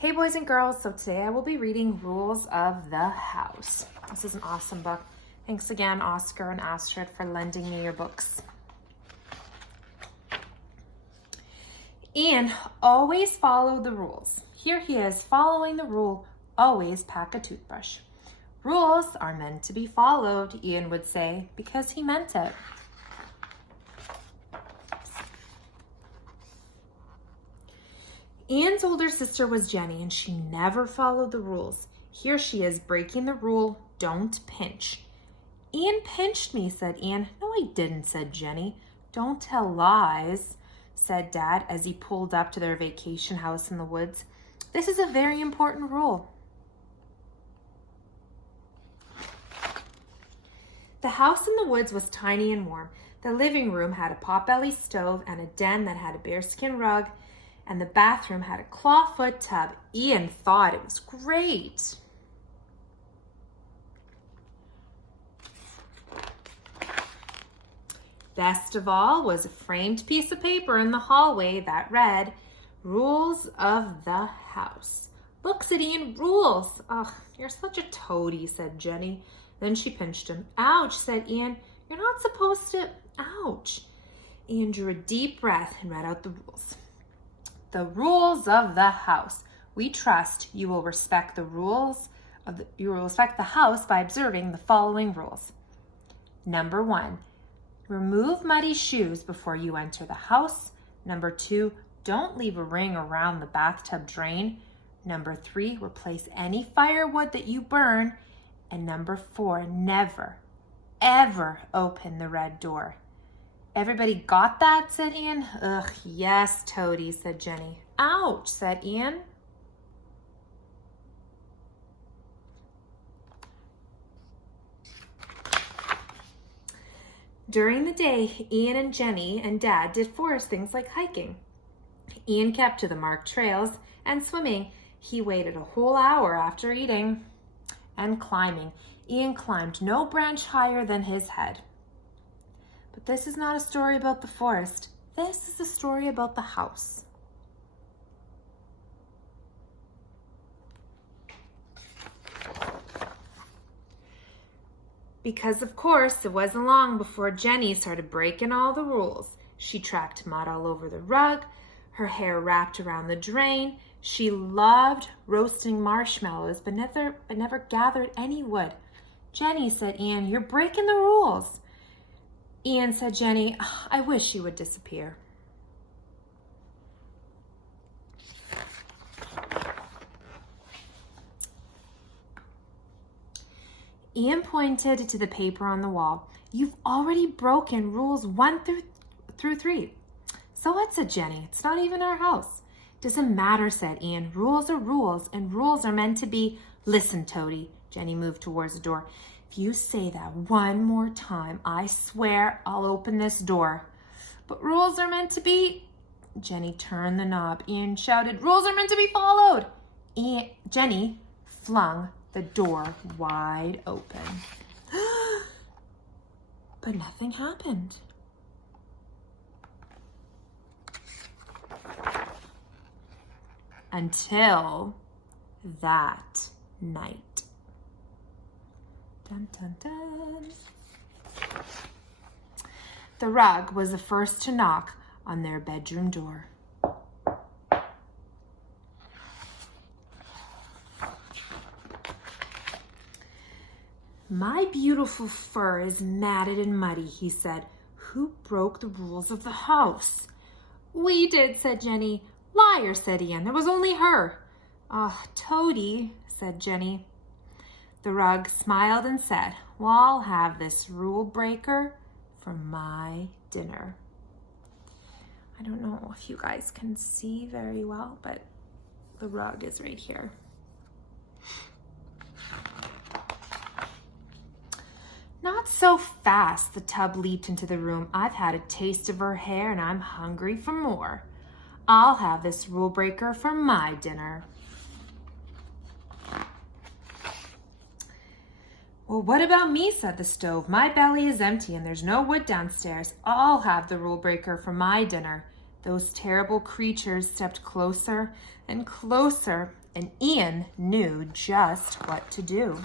Hey boys and girls, so today I will be reading Rules of the House. This is an awesome book. Thanks again, Oscar and Astrid, for lending me your books. Ian always followed the rules. Here he is following the rule, always pack a toothbrush. Rules are meant to be followed, Ian would say, because he meant it. Ian's older sister was Jenny, and she never followed the rules. Here she is breaking the rule, don't pinch. Ian pinched me, said Ian. No, I didn't, said Jenny. Don't tell lies, said Dad as he pulled up to their vacation house in the woods. This is a very important rule. The house in the woods was tiny and warm. The living room had a potbelly stove and a den that had a bearskin rug, and the bathroom had a clawfoot tub. Ian thought it was great. Best of all was a framed piece of paper in the hallway that read, Rules of the House. Look, said Ian, rules. Ugh, you're such a toady, said Jenny. Then she pinched him. Ouch, said Ian. You're not supposed to. Ouch. Ian drew a deep breath and read out the rules. The rules of the house. We trust you will respect the rules you will respect the house by observing the following rules. Number 1, remove muddy shoes before you enter the house. Number 2, don't leave a ring around the bathtub drain. Number 3, replace any firewood that you burn. And number 4, never, ever open the red door. Everybody got that, said Ian. Ugh, yes, Toady, said Jenny. Ouch, said Ian. During the day, Ian and Jenny and Dad did forest things like hiking. Ian kept to the marked trails and swimming. He waited a whole hour after eating and climbing. Ian climbed no branch higher than his head. But this is not a story about the forest. This is a story about the house. Because, of course, it wasn't long before Jenny started breaking all the rules. She tracked mud all over the rug, her hair wrapped around the drain. She loved roasting marshmallows, but never gathered any wood. Jenny, said Ian, you're breaking the rules. Ian, said Jenny, I wish you would disappear. Ian pointed to the paper on the wall. You've already broken rules 1 through 3. So what, said Jenny? It's not even our house. Doesn't matter, said Ian. Rules are rules, and rules are meant to be. Listen, Toady. Jenny moved towards the door. If you say that one more time, I swear I'll open this door. But rules are meant to be. Jenny turned the knob. Ian shouted, rules are meant to be followed. Jenny flung the door wide open. But nothing happened. Until that night. Dun, dun, dun. The rug was the first to knock on their bedroom door. My beautiful fur is matted and muddy, he said. Who broke the rules of the house? We did, said Jenny. Liar, said Ian. It was only her. Toady, said Jenny. The rug smiled and said, well, I'll have this rule breaker for my dinner. I don't know if you guys can see very well, but the rug is right here. Not so fast, the tub leaped into the room. I've had a taste of her hair and I'm hungry for more. I'll have this rule breaker for my dinner. Well, what about me, said the stove. My belly is empty and there's no wood downstairs. I'll have the rule breaker for my dinner. Those terrible creatures stepped closer and closer and Ian knew just what to do.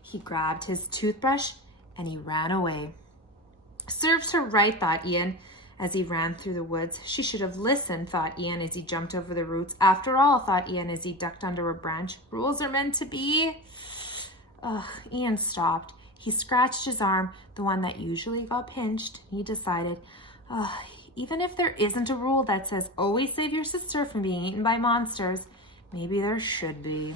He grabbed his toothbrush and he ran away. Serves her right, thought Ian, as he ran through the woods. She should have listened, thought Ian as he jumped over the roots. After all, thought Ian as he ducked under a branch, rules are meant to be. Ian stopped. He scratched his arm, the one that usually got pinched. He decided, even if there isn't a rule that says always save your sister from being eaten by monsters, maybe there should be.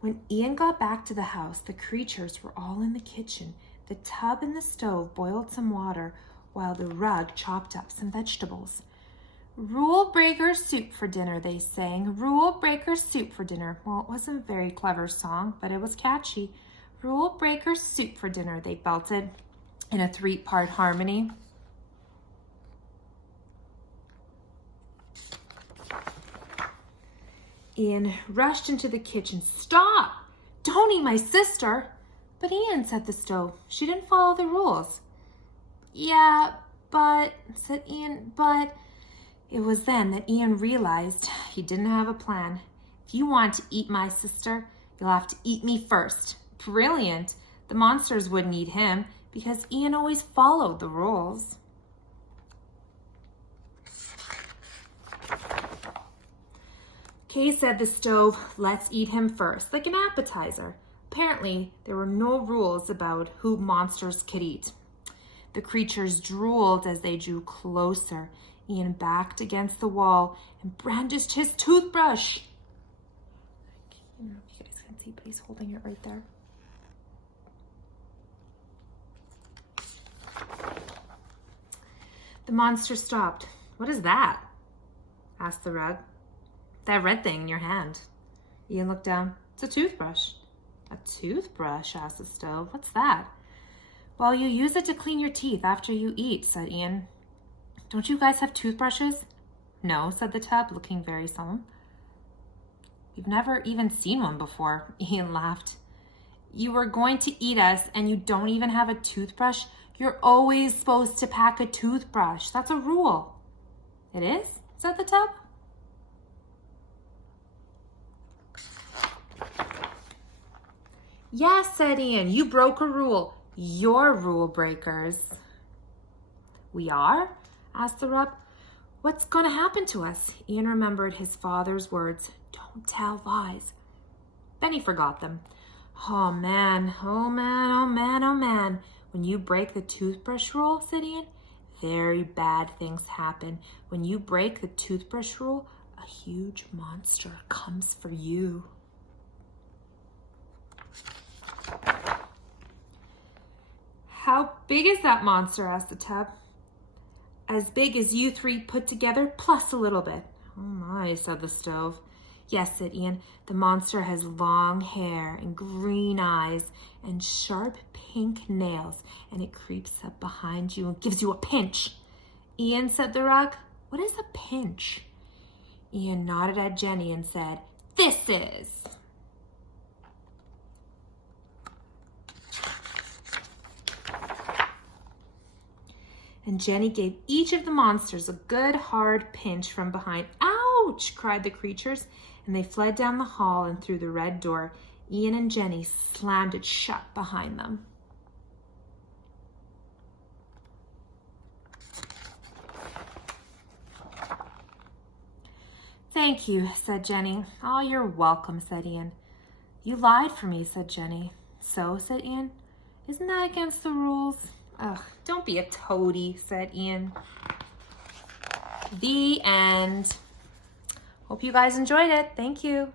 When Ian got back to the house, the creatures were all in the kitchen. The tub in the stove boiled some water while the rug chopped up some vegetables. Rule breaker soup for dinner, they sang. Rule breaker soup for dinner. Well, it wasn't a very clever song, but it was catchy. Rule breaker soup for dinner, they belted in a 3-part harmony. Ian rushed into the kitchen. Stop! Don't eat my sister! But Ian, said the stove. She didn't follow the rules. Yeah, but, said Ian, but... It was then that Ian realized he didn't have a plan. If you want to eat my sister, you'll have to eat me first. Brilliant. The monsters wouldn't eat him because Ian always followed the rules. Okay, said the stove, let's eat him first, like an appetizer. Apparently, there were no rules about who monsters could eat. The creatures drooled as they drew closer. Ian backed against the wall and brandished his toothbrush. I don't know if you guys can see, but he's holding it right there. The monster stopped. What is that? Asked the rug. That red thing in your hand. Ian looked down. It's a toothbrush. A toothbrush? Asked the stove. What's that? Well, you use it to clean your teeth after you eat, said Ian. Don't you guys have toothbrushes? No, said the tub, looking very solemn. You've never even seen one before, Ian laughed. You were going to eat us and you don't even have a toothbrush? You're always supposed to pack a toothbrush. That's a rule. It is? Said the tub. Yes, said Ian, you broke a rule. You're rule breakers. We are? Asked the rub. What's going to happen to us? Ian remembered his father's words. Don't tell lies. Then he forgot them. Oh man, oh man, oh man, oh man. When you break the toothbrush rule, said Ian, very bad things happen. When you break the toothbrush rule, a huge monster comes for you. How big is that monster? Asked the tub. As big as you 3 put together, plus a little bit. Oh my, said the stove. Yes, said Ian, the monster has long hair and green eyes and sharp pink nails, and it creeps up behind you and gives you a pinch. Ian, said the rug, what is a pinch? Ian nodded at Jenny and said, this is. And Jenny gave each of the monsters a good hard pinch from behind. Ouch! Cried the creatures, and they fled down the hall and through the red door. Ian and Jenny slammed it shut behind them. Thank you, said Jenny. Oh, you're welcome, said Ian. You lied for me, said Jenny. So, said Ian, isn't that against the rules? Ugh, don't be a toady, said Ian. The end. Hope you guys enjoyed it. Thank you.